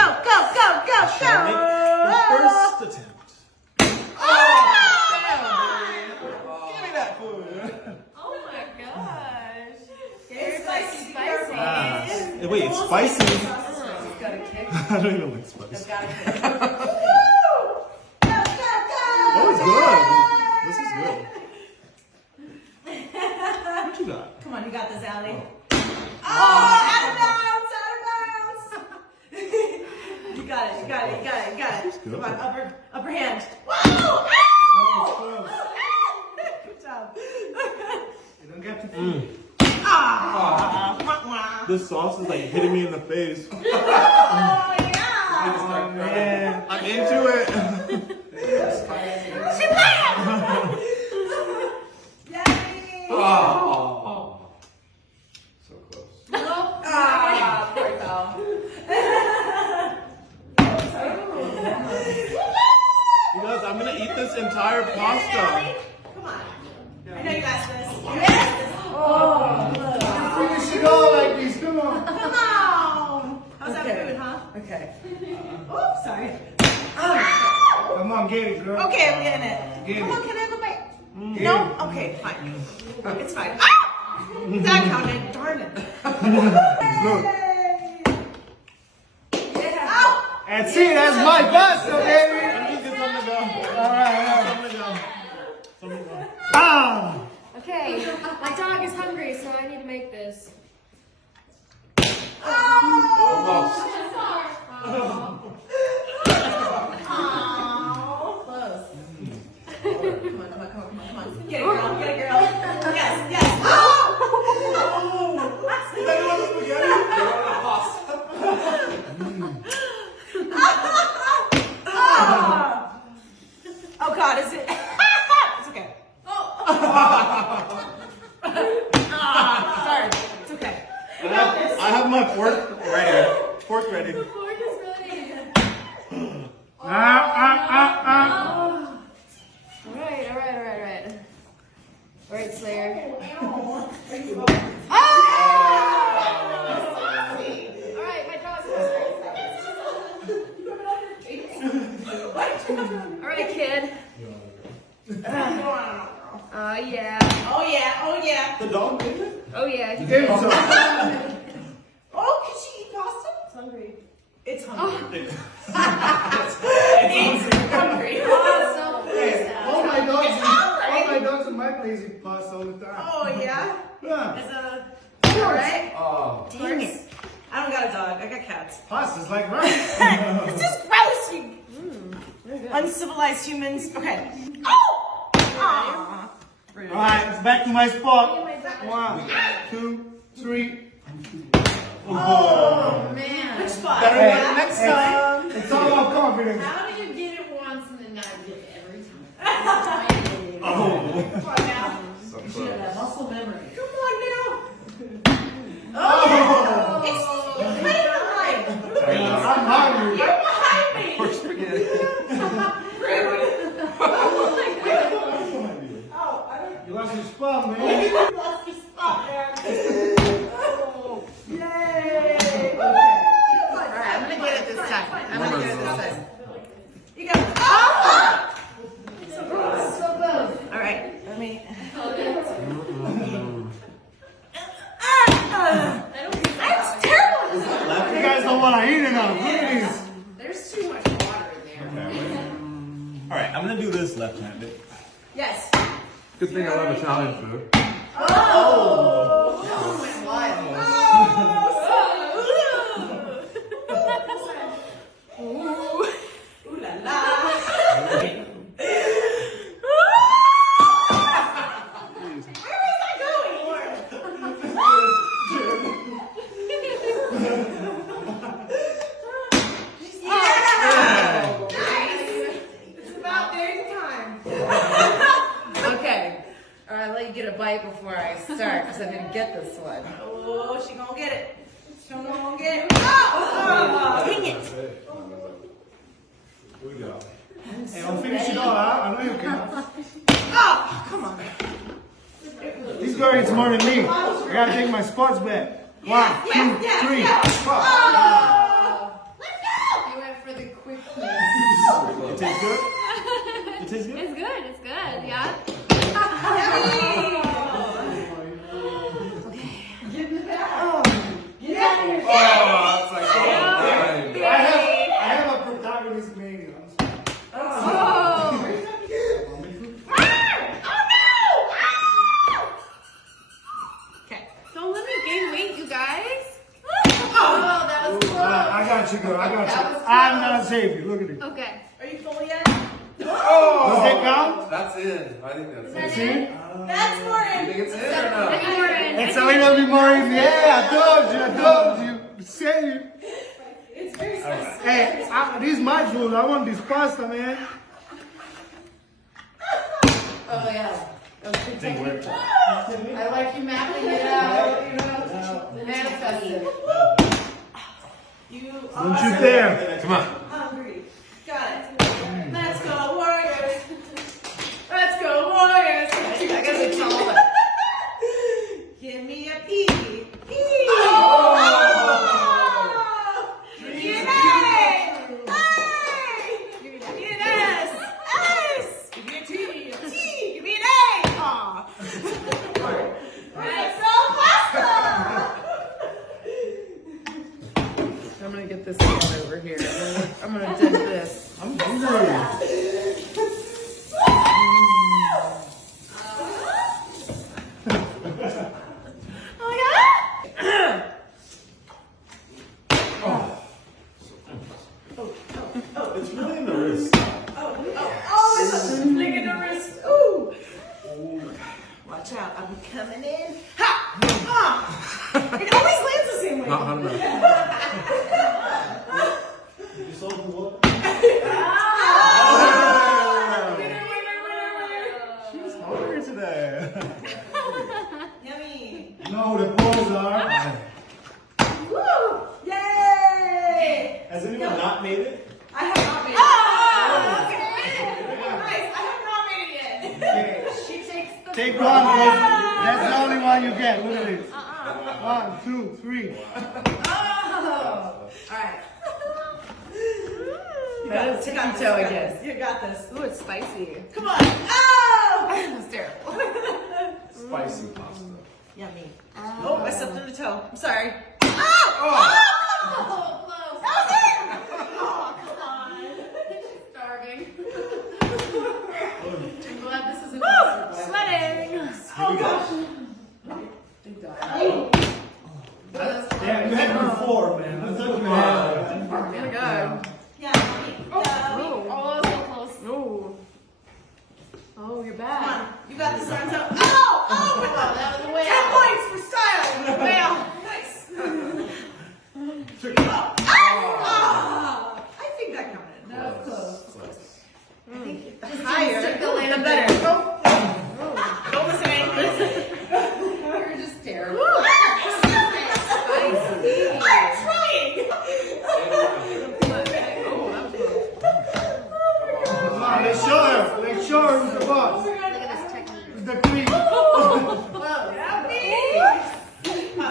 Your first attempt. Oh, damn, give me that food. Oh my gosh. It's spicy. Wait, it's spicy. It's got a kick. I don't even like spice. It's got a kick. Oh, it's good. This is good. What you got? Come on, you got this, Allie. Oh. Out of bounds. You got it. Good. Come on, upper hand. Whoa! Good job. You don't get to food. This sauce is like hitting me in the face. Oh, yeah. Oh, man. I'm into it. She laughed. Yay. Oh. So close. Poor fella. You guys, I'm gonna eat this entire pasta. Come on. I know you got this. Finish it all like this. Come on. Come on. How's that food, huh? Okay. Oops, sorry. Come on, get it, girl. Okay, I'm getting it. Get Come it. on, can I have a bite? Get No? it. Okay, fine. It's fine. That counted. Darn it. Look. Yeah. That's it. That's my pasta, baby. Let me just get something to go. All right. Something to go. Something to go. Ah. Okay. My dog is hungry, so I need to make this. Almost. Close. Come on. Get it, girl. Yes. Oh! Oh God, is it? It's okay. Sorry, it's okay. I have my fork ready. Fork ready. The fork is ready. Ah. All right, Slayer. All right, my dog's hungry. All right, kid. Oh yeah. Oh yeah. The dog did it? Oh yeah. Give it some. Oh, can she eat pasta? It's hungry. It's hungry. It- It's hungry. Hey, all my dogs in my place eat pasta all the time. Oh yeah. Yeah. It's all right. Oh. Dang it. I don't got a dog. I got cats. Pasta's like rice. It's just gross, you uncivilized humans. Okay. Oh! Aw. All right, it's back to my spot. 1, 2, 3. Oh, man. Which spot? Better Yeah. luck next time. It's all about confidence. How do you get it once and then not get it every time? Oh. Come on now. So close. Muscle memory. Come on now. Oh! It's you're cutting the line. I'm hungry. You're behind me. Or spaghetti. Rude. Oh, I You lost your spot, man. don't lost your spot, man. Yay. Alright, I'm gonna get it this time. You got it. Oh! So close. All right, let me. That's terrible. You guys don't want to eat enough. Look at these. There's too much water in there. All right, I'm gonna do this left-handed. Yes. Good thing I love Italian food. Oh. Went wild. Ooh la la. Where is that going? Yeah. Nice. It's about dang time. Okay. Alright, I'll let you get a bite before I start because I didn't get this one. Oh, she gonna get it. She gonna get it. Oh, dang it. Here we go. Hey, don't finish it all, huh? I know you can. Oh, come on. This girl eats more than me. I gotta take my spots back. 1, 2, 3, 4. Oh, let's go. tastes good? It tastes good? It's good. It's good. Yeah. Get in the bag. Get out of here. Oh, it's like so I have a protagonist mania. Oh. Okay. Don't let me gain weight, you guys. Oh, that was close. I got you, girl. I got That you. was I'm not saving. Look at it. Okay. Are you full yet? Does it count? That's in. I think that's See? That's more You in. think it's in or no? Maybe we're in. It's a little bit more easy. Yeah, I told you. Say It's very spicy. Hey, this is my food. I want this pasta, man. Oh, yeah. That was good. Didn't work. I like you mapping it out, you know, manifest it. You Don't are you dare. Come on. hungry. Got it. Let's go, Warriors. Let's go, Warriors. I gotta be taller. Give me a P. P. Oh. Give me an A. A. Give me an S. S. Give me a T. A T. Give me an A. Aw. Let's go, pasta. I'm gonna get this one over here. I'm gonna dip this. I'm hungry. Oh, yeah? It's really in the wrist. Oh, it's a fling in the wrist. Ooh. Watch out, I'm coming in. Ha! Ah! It always lands the same way. Not hard enough. Winner, winner, winner, winner. She's hungry today. Yummy. No, the boys are. Woo! Yay! Has anyone not made it? I have not made it. Oh, okay. Nice. I have not made it yet. She takes the Take one, babe. That's the only one you get. Look at this. 1, 2, 3. Oh. All right. You That got is this. You got tiptoe this. again. You got this. Ooh, it's spicy. Come on. Oh! That's terrible. Spicy pasta. Yummy. Oh, I stepped on the toe. I'm sorry. Oh, That was it! Oh, come on. She's starving. I'm glad this isn't Woo! Sweating. Oh, gosh. Yeah, you had before, man. I thought you had. Oh my god. Yeah. Oh, so close. Ooh. Oh, you're Come bad. on. You got this on top. Oh! Oh, my God. That was a win. 10 points for style. Whale. Nice. Ah! I think that counted. That was close. I think the Just higher, stick the land the better. there. Go. Don't listen to anything. You're just terrible. I'm trying. Come on, let's show her. Let's show her who's the boss. Look at this technique. Who's the queen.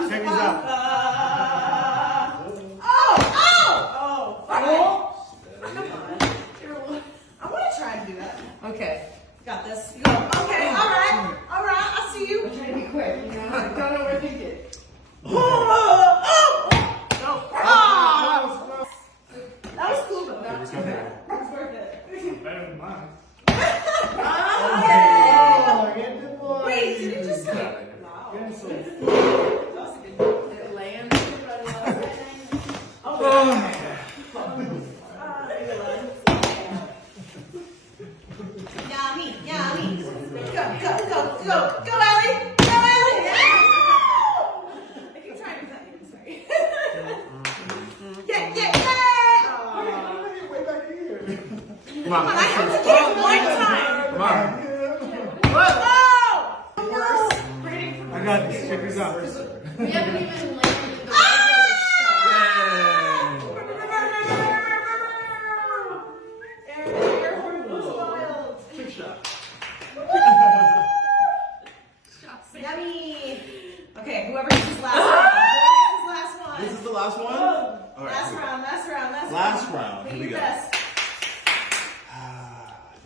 Check this out. I want to try and do that. Okay. Got this. You go. Okay. All right. I see you. I'm trying to be quick, you know? I don't overthink it. Oh! That was cool, but that was worth it. Better than mine. Oh, Oh, get the boy. wait, did it just? Wow. Get some. That was a good. It lands, but I love it. Oh, yummy, yummy. Go, Allie. Go, Allie. I can try to do that again, sorry. Yeah. Way back here. Come on. I have to get it one time. Come on. No! Worse. I got this. Check this out. We haven't even landed the Ah! Your horn was wild. Trick shot. Yummy. Okay, whoever gets his last one. This is the last one? All right. Last round. Last round. Make Here we your go. best.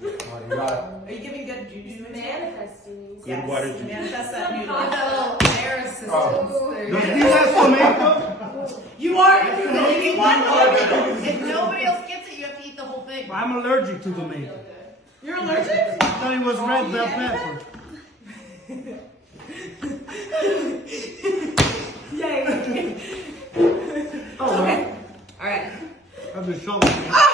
Oh, you got Are you giving good juju? Manifesting. it. Good water juice. Manifest that new Get life. that little air assistance. There you Does go. this have tomato? You are if you want one. If nobody else gets it, you have to eat the whole thing. I'm allergic to tomato. You're allergic? I thought it was red bell pepper. Yay. Oh, Okay. All right. I've been shocked. Ah!